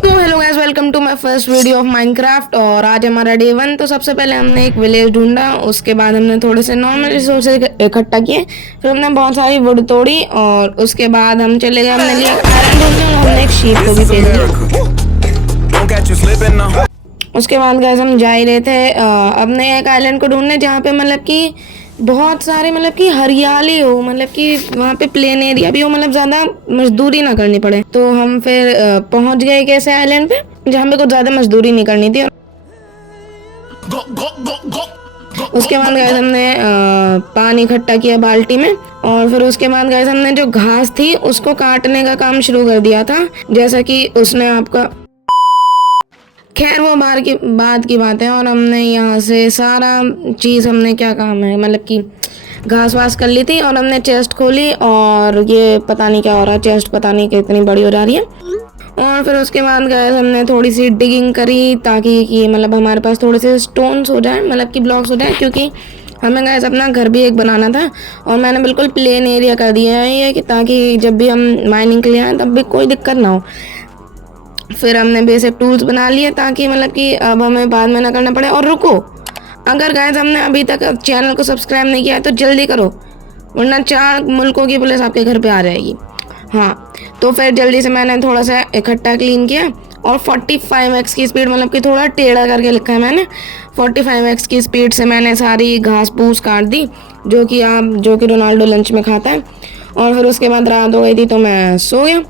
तो hello guys, welcome to my first video of Minecraft. और आज हमारा डे 1। तो सबसे पहले हमने एक विलेज ढूंढा, उसके बाद हमने थोड़े से नॉर्मल रिसोर्सेज इकट्ठा किए, फिर हमने बहुत सारी वुड तोड़ी और उसके बाद हम चले गए, हमने लिया आयरन ढूंढने और हमने एक शीप को भी पेल लिया। उसके बाद गाइस हम जा ही रहे थे अपने एक आइलैंड को ढूंढने जहाँ पे मतलब कि बहुत सारे मतलब कि हरियाली हो, मतलब कि वहाँ पे प्लेन एरिया भी हो, मतलब ज़्यादा मजदूरी ना करनी पड़े। तो हम फिर पहुँच गए एक ऐसे आइलैंड पे जहाँ पे कुछ ज़्यादा मजदूरी नहीं करनी थी। उसके बाद गाइस हमने पानी इकट्ठा किया बाल्टी में और फिर उसके बाद गाइस हमने जो घास थी उसको काटने का काम शुरू कर दिया था, जैसा कि उसने आपका, खैर वो बाहर की बात है। और हमने यहाँ से सारा चीज़, हमने क्या काम है मतलब कि घास वास कर ली थी और हमने चेस्ट खोली और ये पता नहीं क्या हो रहा है, चेस्ट पता नहीं कितनी बड़ी हो जा रही है। और फिर उसके बाद गए हमने थोड़ी सी डिगिंग करी ताकि कि मतलब हमारे पास थोड़े से स्टोन्स हो जाए, मतलब कि ब्लॉक्स हो जाए, क्योंकि हमें गैस अपना घर भी एक बनाना था। और मैंने बिल्कुल प्लेन एरिया कर दिया है ये कि ताकि जब भी हम माइनिंग के लिए आए तब भी कोई दिक्कत ना हो। फिर हमने बेसिक टूल्स बना लिए ताकि मतलब कि अब हमें बाद में ना करना पड़े। और रुको, अगर गाइस हमने अभी तक चैनल को सब्सक्राइब नहीं किया है तो जल्दी करो, वरना 4 मुल्कों की पुलिस आपके घर पे आ जाएगी। हाँ, तो फिर जल्दी से मैंने थोड़ा सा इकट्ठा क्लीन किया और 45x की स्पीड, मतलब कि थोड़ा टेढ़ा करके लिखा है मैंने, 45x की स्पीड से मैंने सारी घास फूस काट दी जो कि रोनाल्डो लंच में खाता है। और फिर उसके बाद रात हो गई थी तो मैं सो गया।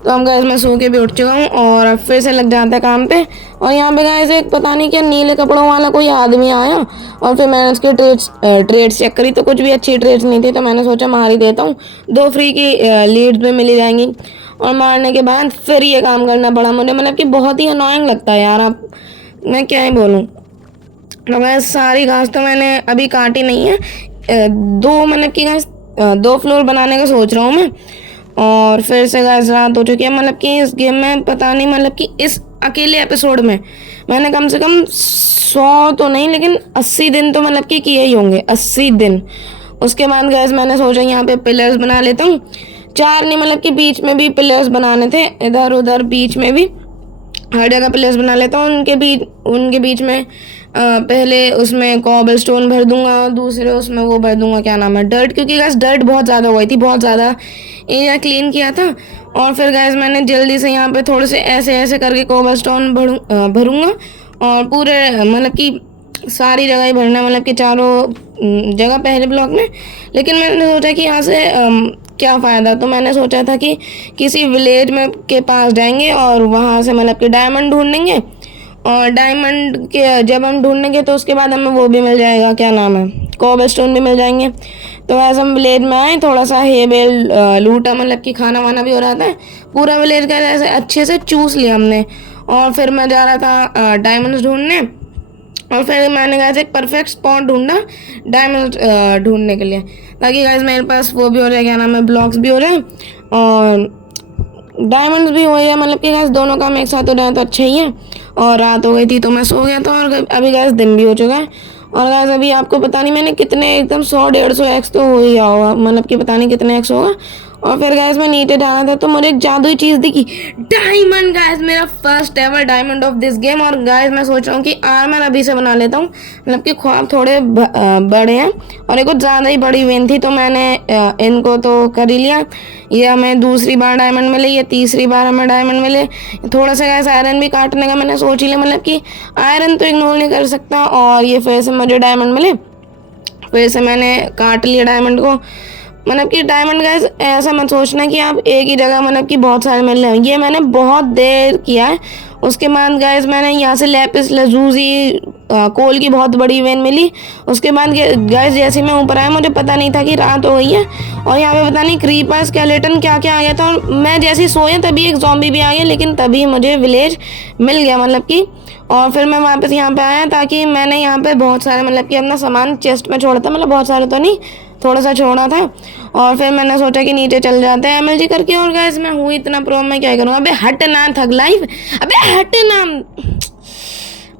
तो हम गैस में सो के भी उठ चुका हूँ और अब फिर से लग जाता है काम पे। और यहाँ पे गैस एक पता नहीं क्या नीले कपड़ों वाला कोई आदमी आया और फिर मैंने उसके ट्रेड्स चेक करी तो कुछ भी अच्छी ट्रेड्स नहीं थी, तो मैंने सोचा मार ही देता हूँ, 2 फ्री की लीड्स भी मिली जाएंगी। और मारने के बाद फिर ये काम करना पड़ा मुझे, मतलब कि बहुत ही अनोइंग लगता है यार, आप मैं क्या ही बोलूँ। तो गैस सारी घास तो मैंने अभी काटी नहीं है, 2 मतलब कि गैस 2 फ्लोर बनाने का सोच रहा हूँ मैं। और फिर से गैस रात हो चुकी है, मतलब कि इस गेम में पता नहीं, मतलब कि इस अकेले एपिसोड में मैंने कम से कम 100 तो नहीं लेकिन 80 दिन तो मतलब कि किए ही होंगे, 80 दिन। उसके बाद गैस मैंने सोचा यहाँ पे पिलर्स बना लेता हूँ, 4 नहीं मतलब कि बीच में भी पिलर्स बनाने थे, इधर उधर बीच में भी हर जगह पिलर्स बना लेता हूँ। उनके बीच में पहले उसमें कॉबल स्टोन भर दूंगा, दूसरे उसमें वो भर दूंगा, क्या नाम है, डर्ट, क्योंकि गैस डर्ट बहुत ज़्यादा हो गई थी, बहुत ज़्यादा एरिया क्लीन किया था। और फिर गैस मैंने जल्दी से यहाँ पे थोड़े से ऐसे करके कॉबल स्टोन भरूंगा और पूरे मतलब कि सारी जगह ही भरना, मतलब कि चारों जगह पहले ब्लॉक में। लेकिन मैंने सोचा कि यहाँ से क्या फ़ायदा, तो मैंने सोचा था कि किसी विलेज में के पास जाएंगे और वहाँ से मतलब कि डायमंड ढूंढेंगे। और डायमंड के जब हम ढूंढेंगे तो उसके बाद हमें वो भी मिल जाएगा, क्या नाम है, कॉबल स्टोन भी मिल जाएंगे। तो ऐसे हम विलेज में आए, थोड़ा सा हे बेल लूटा, मतलब कि खाना वाना भी हो रहा था, पूरा विलेज का ऐसे अच्छे से चूस लिया हमने। और फिर मैं जा रहा था डायमंड्स ढूंढने, और फिर मैंने गाइस एक परफेक्ट स्पॉट ढूंढा डायमंड ढूंढने के लिए, ताकि गाइस मेरे पास वो भी हो जाए, क्या नाम है, ब्लॉक्स भी हो जाए और डायमंड्स भी हो जाए, मतलब कि गाइस दोनों काम एक साथ हो जाए तो अच्छा ही है। और रात हो गई थी तो मैं सो गया था और अभी गाइस दिन भी हो चुका है। और गाइस अभी आपको पता नहीं मैंने कितने, एकदम 100-150 एक्स तो हो ही गया होगा, मतलब कि पता नहीं कितने एक्स होगा। और फिर गाइस मैं नीचे जाना था तो मुझे एक जादुई चीज़ दिखी, डायमंड गाइस, मेरा first ever diamond of this game. और गाइस मैं सोच रहा हूँ कि आर्मर अभी से बना लेता हूँ, मतलब कि ख्वाब थोड़े बड़े हैं और ये कुछ ज़्यादा ही बड़ी वेन थी, तो मैंने इनको तो कर ही लिया। ये हमें दूसरी बार डायमंड मिले, ये तीसरी बार हमें डायमंड मिले। थोड़ा सा गाइस आयरन भी काटने का मैंने सोच ही लिया, मतलब कि आयरन तो इग्नोर नहीं कर सकता। और ये फिर से मुझे डायमंड मिले, फिर से मैंने काट लिया डायमंड को। मतलब कि डायमंड गाइस ऐसा मत सोचना कि आप एक ही जगह मतलब कि बहुत सारे मिल रहे हैं, ये मैंने बहुत देर किया है। उसके बाद गाइस मैंने यहाँ से लैपिस लजूजी कोल की बहुत बड़ी वेन मिली। उसके बाद गाइस जैसे मैं ऊपर आया मुझे पता नहीं था कि रात हो गई है और यहाँ पे पता नहीं क्रीपर स्केलेटन क्या क्या आ गया था, और मैं जैसे ही सोया तभी एक ज़ॉम्बी भी आ गया, लेकिन तभी मुझे विलेज मिल गया, मतलब कि। और फिर मैं वापस यहाँ पे आया ताकि मैंने यहाँ पे बहुत सारे मतलब कि अपना सामान चेस्ट में छोड़ा था, मतलब बहुत सारे तो नहीं, थोड़ा सा छोड़ा था। और फिर मैंने सोचा कि नीचे चल जाते हैं MLG करके। और गाइस मैं हूँ इतना प्रो, मैं क्या करूँगा, अबे हट ना थग लाइफ, अबे हट ना,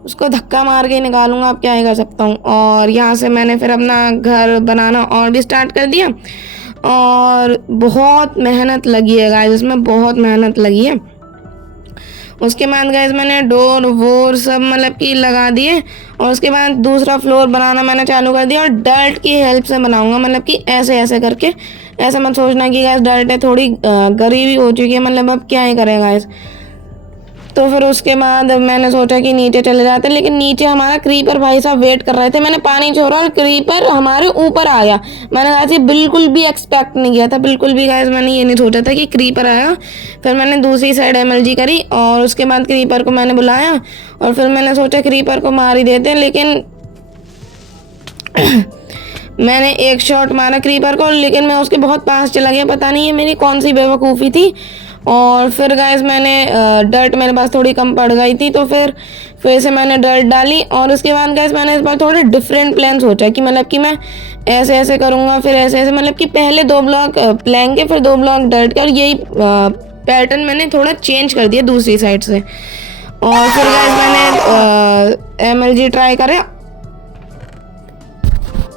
उसको धक्का मार के निकालूंगा, अब क्या ही कर सकता हूँ। और यहाँ से मैंने फिर अपना घर बनाना और भी स्टार्ट कर दिया और बहुत मेहनत लगी है गाइस, इसमें बहुत मेहनत लगी है। उसके बाद गाइस मैंने डोर वोर सब मतलब कि लगा दिए और उसके बाद दूसरा फ्लोर बनाना मैंने चालू कर दिया और डर्ट की हेल्प से बनाऊंगा, मतलब कि ऐसे ऐसे करके। ऐसा मत सोचना कि गाइस डर्ट है, थोड़ी गरीबी हो चुकी है, मतलब अब क्या ही करें गाइस। तो फिर उसके बाद मैंने सोचा कि नीचे चले जाते हैं, लेकिन नीचे हमारा क्रीपर भाई साहब वेट कर रहे थे। मैंने पानी छोड़ा और क्रीपर हमारे ऊपर आ गया। मैंने कहा कि बिल्कुल भी एक्सपेक्ट नहीं किया था, बिल्कुल भी गाइस मैंने ये नहीं सोचा था कि क्रीपर आएगा। फिर मैंने दूसरी साइड एमएलजी करी और उसके बाद क्रीपर को मैंने बुलाया और फिर मैंने सोचा क्रीपर को मार ही देते हैं, लेकिन मैंने एक शॉट मारा क्रीपर को, लेकिन मैं उसके बहुत पास चला गया। पता नहीं ये मेरी कौन सी बेवकूफ़ी थी। और फिर गाइस मैंने डर्ट मेरे पास थोड़ी कम पड़ गई थी, तो फिर से मैंने डर्ट डाली और उसके बाद गाइस मैंने इस बार थोड़े डिफरेंट प्लान सोचा कि मतलब कि मैं ऐसे ऐसे करूँगा, फिर ऐसे ऐसे, मतलब कि पहले 2 ब्लॉक प्लैंक के फिर 2 ब्लॉक डर्ट के, और यही पैटर्न मैंने थोड़ा चेंज कर दिया दूसरी साइड से। और फिर गाइस मैंने एमएलजी ट्राई करा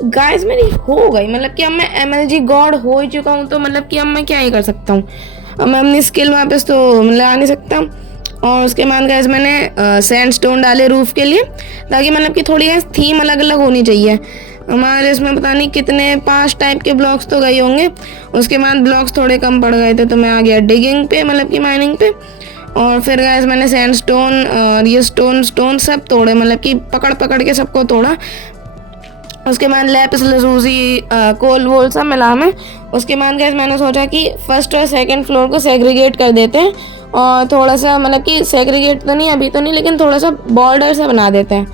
गाइस, मेरी हो गई, मतलब कि अब मैं एमएलजी गॉड हो ही चुका हूँ, तो मतलब कि अब मैं क्या ही कर सकता हूँ। अब मैं अपनी स्किल वापस तो ला नहीं सकता। और उसके बाद गाइस मैंने सैंडस्टोन डाले रूफ के लिए, ताकि मतलब कि थोड़ी गाइस थीम अलग अलग होनी चाहिए। हमारे इसमें पता नहीं कितने 5 टाइप के ब्लॉक्स तो गए होंगे। उसके बाद ब्लॉक्स थोड़े कम पड़ गए थे, तो मैं आ गया डिगिंग पे, मतलब कि माइनिंग पे। और फिर गाइस मैंने सैंडस्टोन और ये स्टोन सब तोड़े, मतलब कि पकड़ पकड़ के सबको तोड़ा। उसके बाद लैपिस लजूजी कोल वोल सब मिला में। उसके बाद गैस मैंने सोचा कि फर्स्ट और सेकंड फ्लोर को सेग्रीगेट कर देते हैं और थोड़ा सा, मतलब कि सेग्रीगेट तो नहीं अभी तो नहीं, लेकिन थोड़ा सा बॉर्डर से बना देते हैं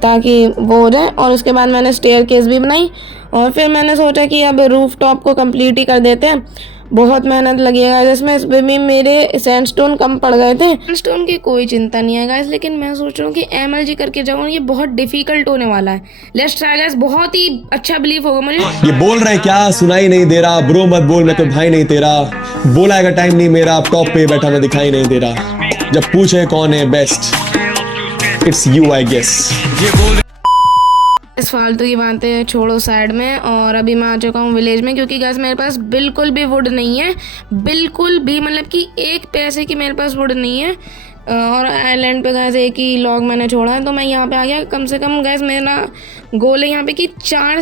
ताकि वो हो जाए। और उसके बाद मैंने स्टेयर केस भी बनाई और फिर मैंने सोचा कि अब रूफ टॉप को कंप्लीट ही कर देते हैं। बहुत मेहनत लगेगा जिसमें इसमें भी मेरे सैंडस्टोन कम पड़ गए थे। सैंडस्टोन की कोई चिंता नहीं है गाइस, लेकिन मैं सोच रहा हूँ कि एमएलजी करके जाऊँ, ये बहुत डिफिकल्ट होने वाला है। लेट्स ट्राई गाइस, बहुत ही अच्छा बिलीव होगा मुझे। ये बोल रहे क्या सुनाई नहीं दे रहा, ब्रो मत बोल मैं तो भाई नहीं तेरा, बोला आएगा टाइम नहीं मेरा, अब टॉप पे बैठा मैं दिखाई नहीं दे रहा, जब पूछे कौन है best it's you I guess. इस फालतू की बातें छोड़ो साइड में, और अभी मैं आ चुका हूँ विलेज में, क्योंकि गैस मेरे पास बिल्कुल भी वुड नहीं है, बिल्कुल भी, मतलब कि 1 पैसे की मेरे पास वुड नहीं है। और आइलैंड पे गैस 1 ही लॉग मैंने छोड़ा है, तो मैं यहाँ पे आ गया। कम से कम गैस मेरा गोल है यहाँ पे कि 4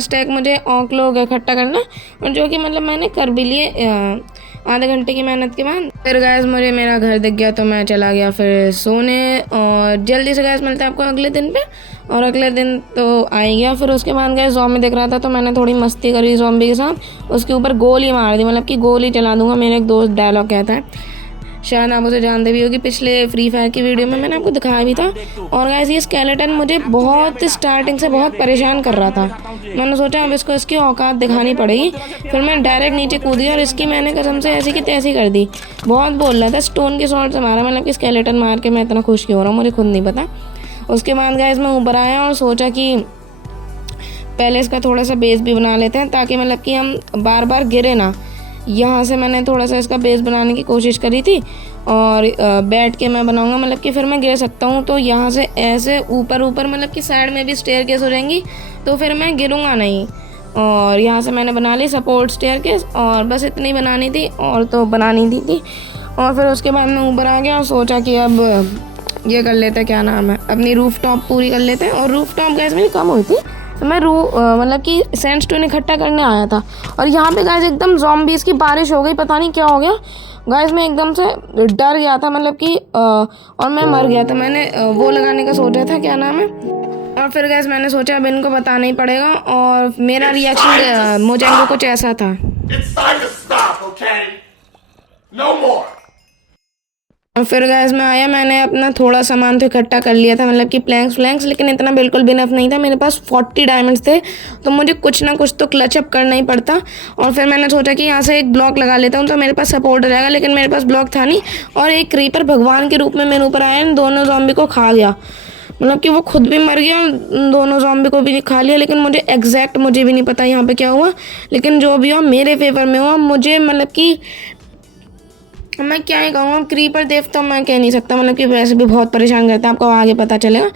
स्टैक मुझे ऑक लोग इकट्ठा करना, और जो कि मतलब मैंने कर भी लिए आधे घंटे की मेहनत के बाद। फिर गैस मुझे मेरा घर दिख गया, तो मैं चला गया फिर सोने। और जल्दी से गैस मिलता है आपको अगले दिन पे, और अगले दिन तो आ ही गया। फिर उसके बाद गैस ज़ॉम्बी दिख रहा था, तो मैंने थोड़ी मस्ती करी ज़ॉम्बी के साथ, उसके ऊपर गोली मार दी, मतलब कि गोली चला दूंगा। मेरा एक दोस्त डायलॉग कहता है, शायद आप उसे जानते भी होगी, पिछले फ्री फायर की वीडियो में मैंने आपको दिखाया भी था। और गाइस ये स्केलेटन मुझे बहुत स्टार्टिंग से बहुत परेशान कर रहा था। मैंने सोचा अब इसको इसकी औकात दिखानी पड़ेगी। फिर मैं डायरेक्ट नीचे कूद गया और इसकी मैंने कसम से ऐसी की तैसी कर दी। बहुत बोल रहा था, स्टोन के शॉट से मारा, मतलब कि स्केलेटन मार के मैं इतना खुश क्यों हो रहा हूँ मुझे खुद नहीं पता। उसके बाद गाइस मैं ऊपर आया और सोचा कि पहले इसका थोड़ा सा बेस भी बना लेते हैं, ताकि मतलब कि हम बार बार गिरे ना। यहाँ से मैंने थोड़ा सा इसका बेस बनाने की कोशिश करी थी, और बैठ के मैं बनाऊंगा, मतलब कि फिर मैं गिर सकता हूँ। तो यहाँ से ऐसे ऊपर मतलब कि साइड में भी स्टेयर केस हो जाएंगी, तो फिर मैं गिरूँगा नहीं। और यहाँ से मैंने बना ली सपोर्ट स्टेयर केस, और बस इतनी बनानी थी और तो बनानी दी। और फिर उसके बाद मैं ऊपर आ गया और सोचा कि अब ये कर लेते हैं, क्या नाम है, अपनी रूफ टॉप पूरी कर लेते हैं। और रूफ टॉप गैस मेरी कम हुई थी, तो मैं मतलब कि सैंडस्टोन इकट्ठा करने आया था, और यहाँ पे गाइस एकदम ज़ॉम्बीज़ की बारिश हो गई। पता नहीं क्या हो गया गाइस, मैं एकदम से डर गया था, मतलब कि और मैं मर गया था। मैंने वो लगाने का सोचा था, क्या नाम है। और फिर गाइस मैंने सोचा अब इनको बताना ही पड़ेगा, और मेरा रिएक्शन मोजेंगो कुछ ऐसा था। और फिर गैस में आया, मैंने अपना थोड़ा सामान तो इकट्ठा कर लिया था, मतलब कि प्लैंक्स, लेकिन इतना बिल्कुल भी इनफ नहीं था। मेरे पास 40 डायमंड्स थे, तो मुझे कुछ ना कुछ तो क्लच अप करना ही पड़ता। और फिर मैंने सोचा कि यहाँ से एक ब्लॉक लगा लेता हूँ, तो मेरे पास सपोर्ट रहेगा, लेकिन मेरे पास ब्लॉक था नहीं। और एक क्रीपर भगवान के रूप में मेरे ऊपर आया, इन दोनों ज़ॉम्बी को खा गया, मतलब कि वो खुद भी मर गया और दोनों ज़ॉम्बी को भी खा लिया। लेकिन मुझे भी नहीं पता यहाँ पे क्या हुआ, लेकिन जो भी हुआ मेरे फेवर में हुआ। मुझे मतलब कि मैं क्या ही कहूँगा, क्रीपर देवता मैं कह नहीं सकता, मतलब कि वैसे भी बहुत परेशान करता है, आपको आगे पता चलेगा।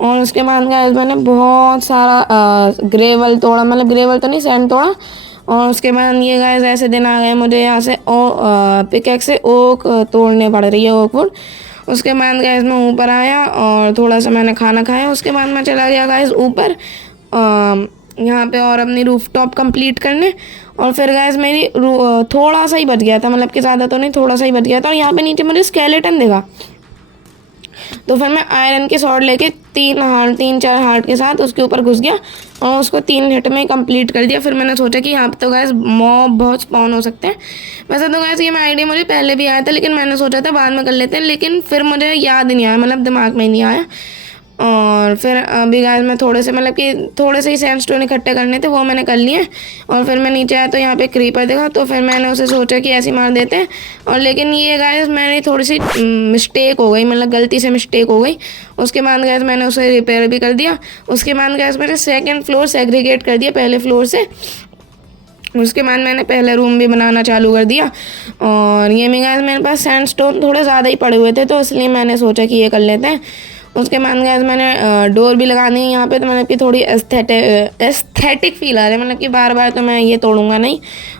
और उसके बाद गाइस मैंने बहुत सारा ग्रेवल तोड़ा, मतलब ग्रेवल तो नहीं, सैंड तोड़ा। और उसके बाद ये गाइस ऐसे दिन आ गए मुझे यहाँ से पिकैक्स से ओक तोड़ने पड़ रही है, ओक वुड। उसके बाद गाइस मैं ऊपर आया और थोड़ा सा मैंने खाना खाया। उसके बाद मैं चला गया गाइस ऊपर यहाँ पे और अपनी रूफटॉप कंप्लीट करने। और फिर गाइस मेरी थोड़ा सा ही बच गया था, मतलब कि ज़्यादा तो नहीं, थोड़ा सा ही बच गया था। और यहाँ पे नीचे मुझे स्केलेटन दिखा, तो फिर मैं आयरन के स्वॉर्ड लेके 3-4 हार्ट के साथ उसके ऊपर घुस गया और उसको 3 हिट में कंप्लीट कर दिया। फिर मैंने सोचा कि यहाँ पे तो गैस मॉब बहुत स्पॉन हो सकते हैं। वैसे तो गैस ये मैं आइडिया मुझे पहले भी आया था, लेकिन मैंने सोचा था बाद में कर लेते हैं, लेकिन फिर मुझे याद नहीं आया, मतलब दिमाग में ही नहीं आया। और फिर अभी गाइस मैं थोड़े से ही सैंडस्टोन इकट्ठे करने थे, वो मैंने कर लिए। और फिर मैं नीचे आया तो यहाँ पे क्रीपर देखा, तो फिर मैंने उसे सोचा कि ऐसे मार देते हैं। और लेकिन ये गाइस मैंने थोड़ी सी मिस्टेक हो गई, मतलब गलती से मिस्टेक हो गई। उसके बाद गाइस मैंने उसे रिपेयर भी कर दिया। उसके बाद गाइस मैंने 2nd फ्लोर सेग्रीगेट कर दिया पहले फ्लोर से। उसके बाद मैंने पहले रूम भी बनाना चालू कर दिया। और ये में गाइस मेरे पास सैंडस्टोन थोड़े ज़्यादा ही पड़े हुए थे, तो इसलिए मैंने सोचा कि ये कर लेते हैं। उसके बाद गाइस मैंने डोर भी लगानी है यहाँ पे, तो मतलब कि थोड़ी एस्थेटिक फील आ रहा है, मतलब कि बार बार तो मैं ये तोड़ूंगा नहीं।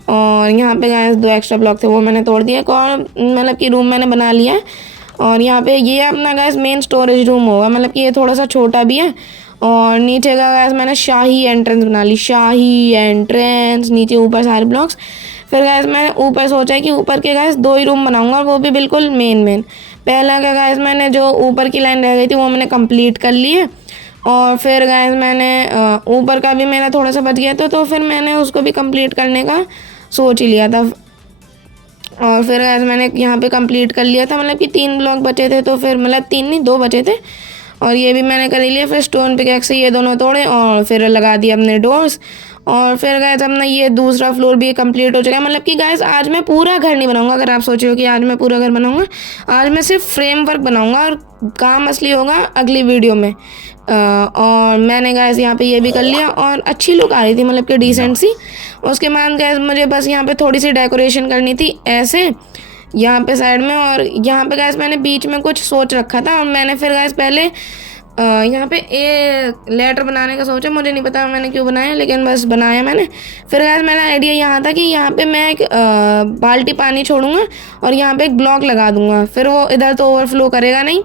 और यहाँ पे गाइस 2 एक्स्ट्रा ब्लॉक थे, वो मैंने तोड़ दिया। और मतलब कि रूम मैंने बना लिया है। और यहाँ पे ये अपना गाइस मेन स्टोरेज रूम होगा, मतलब कि ये थोड़ा सा छोटा भी है। और नीचे का गाइस मैंने शाही एंट्रेंस बना ली, शाही एंट्रेंस, नीचे ऊपर सारे ब्लॉक्स। फिर गाइस मैंने ऊपर सोचा है कि ऊपर के गाइस 2 ही रूम बनाऊंगा, और वो भी बिल्कुल मेन। पहला का गाइस मैंने जो ऊपर की लाइन रह गई थी वो मैंने कंप्लीट कर ली है। और फिर गाइस मैंने ऊपर का भी मेरा थोड़ा सा बच गया था, तो फिर मैंने उसको भी कंप्लीट करने का सोच ही लिया था। और फिर गाइस मैंने यहाँ पे कंप्लीट कर लिया था, मतलब कि 3 ब्लॉक बचे थे, तो फिर मतलब 3 नहीं 2 बचे थे, और ये भी मैंने कर लिया। फिर स्टोन पिकैक्स से ये दोनों तोड़े और फिर लगा दिए अपने डोर्स। और फिर गाइस अपना ये दूसरा फ्लोर भी कंप्लीट हो चुका है। मतलब कि गाइस आज मैं पूरा घर नहीं बनाऊंगा, अगर आप सोच रहे हो कि आज मैं पूरा घर बनाऊंगा, आज मैं सिर्फ फ्रेमवर्क बनाऊंगा और काम असली होगा अगली वीडियो में। और मैंने गाइस यहाँ पे ये भी कर लिया और अच्छी लुक आ रही थी, मतलब कि डिसेंट सी। उसके बाद गाइस मुझे बस यहाँ पे थोड़ी सी डेकोरेशन करनी थी ऐसे यहाँ पे साइड में। और यहाँ पे गाइस मैंने बीच में कुछ सोच रखा था, और मैंने फिर गाइस पहले यहाँ पे लेटर बनाने का सोचा। मुझे नहीं पता मैंने क्यों बनाया, लेकिन बस बनाया मैंने। फिर गाइस मेरा आइडिया यहाँ था कि यहाँ पे मैं एक बाल्टी पानी छोड़ूंगा और यहाँ पे एक ब्लॉक लगा दूंगा, फिर वो इधर तो ओवरफ्लो करेगा नहीं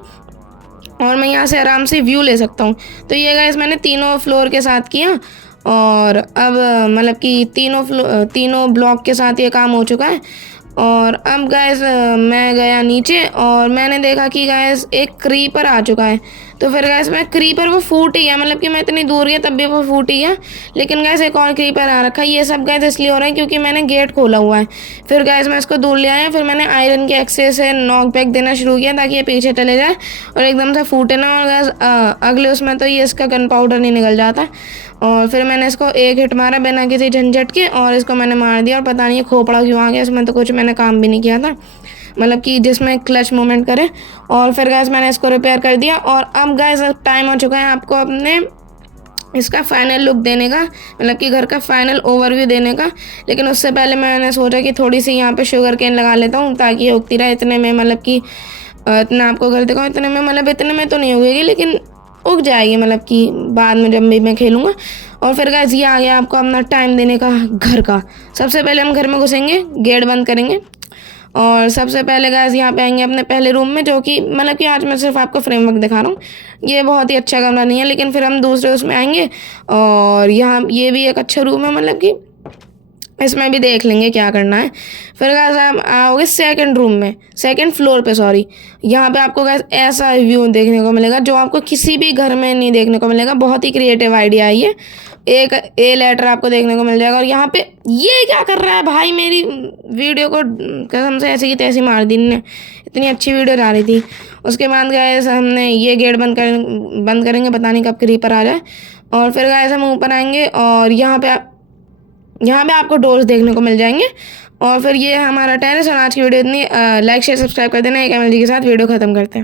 और मैं यहाँ से आराम से व्यू ले सकता हूँ। तो ये गाइस मैंने 3 फ्लोर के साथ किया। और अब मतलब कि तीनों ब्लॉक के साथ ये काम हो चुका है। और अब गाइस मैं गया नीचे और मैंने देखा कि गाइस एक क्रीपर आ चुका है। तो फिर गाइस मैं क्रीपर वो फूट ही है, मतलब कि मैं इतनी दूर गया तब भी वो फूट ही है। लेकिन गाइस एक और क्रीपर आ रखा है। ये सब गाइस इसलिए हो रहा है क्योंकि मैंने गेट खोला हुआ है। फिर गाइस मैं इसको दूर ले आया, फिर मैंने आयरन के एक्सेस से नॉक बैक देना शुरू किया ताकि ये पीछे चले जाए और एकदम से फूटे ना। और गाइस अगले उसमें तो ये इसका गन पाउडर नहीं निकल जाता। और फिर मैंने इसको एक हिट मारा बिना किसी झंझट के और इसको मैंने मार दिया। और पता नहीं ये खोपड़ा क्यों आ गया, इसमें तो कुछ मैंने काम भी नहीं किया था, मतलब कि जिसमें क्लच मूवमेंट करे। और फिर गाइस मैंने इसको रिपेयर कर दिया। और अब गाइस टाइम हो चुका है आपको अपने इसका फाइनल लुक देने का, मतलब कि घर का फाइनल ओवरव्यू देने का। लेकिन उससे पहले मैंने सोचा कि थोड़ी सी यहाँ पे शुगर केन लगा लेता हूँ ताकि ये उगती रहे। इतने में मतलब कि इतना आपको घर दिखाऊँ, इतने में मतलब इतने में तो नहीं उगेगी लेकिन उग जाएगी, मतलब कि बाद में जब भी मैं खेलूँगा। और फिर गाइस ये आ गया आपको अपना टाइम देने का घर का। सबसे पहले हम घर में घुसेंगे, गेट बंद करेंगे और सबसे पहले गाइस यहाँ पे आएंगे अपने पहले रूम में, जो कि मतलब कि आज मैं सिर्फ आपको फ्रेमवर्क दिखा रहा हूँ। ये बहुत ही अच्छा कमरा नहीं है, लेकिन फिर हम दूसरे उसमें आएंगे। और यहाँ ये भी एक अच्छा रूम है, मतलब कि इसमें भी देख लेंगे क्या करना है। फिर गाइस आप आओगे सेकंड रूम में, सेकंड फ्लोर पे सॉरी। यहाँ पे आपको गाइस ऐसा व्यू देखने को मिलेगा जो आपको किसी भी घर में नहीं देखने को मिलेगा। बहुत ही क्रिएटिव आइडिया है ये। एक ए लेटर आपको देखने को मिल जाएगा। और यहाँ पे ये क्या कर रहा है भाई, मेरी वीडियो को कसम से ऐसी की तैसी मार दी ने, इतनी अच्छी वीडियो जा रही थी। उसके बाद गाइस हमने ये गेट बंद करेंगे, पता नहीं कब क्रीपर आ जाए। और फिर गाइस हम ऊपर आएंगे और यहाँ पे आपको डोर्स देखने को मिल जाएंगे। और फिर ये हमारा टेरेस। और आज की वीडियो इतनी, लाइक शेयर सब्सक्राइब कर देना। एक MLG के साथ वीडियो ख़त्म करते हैं।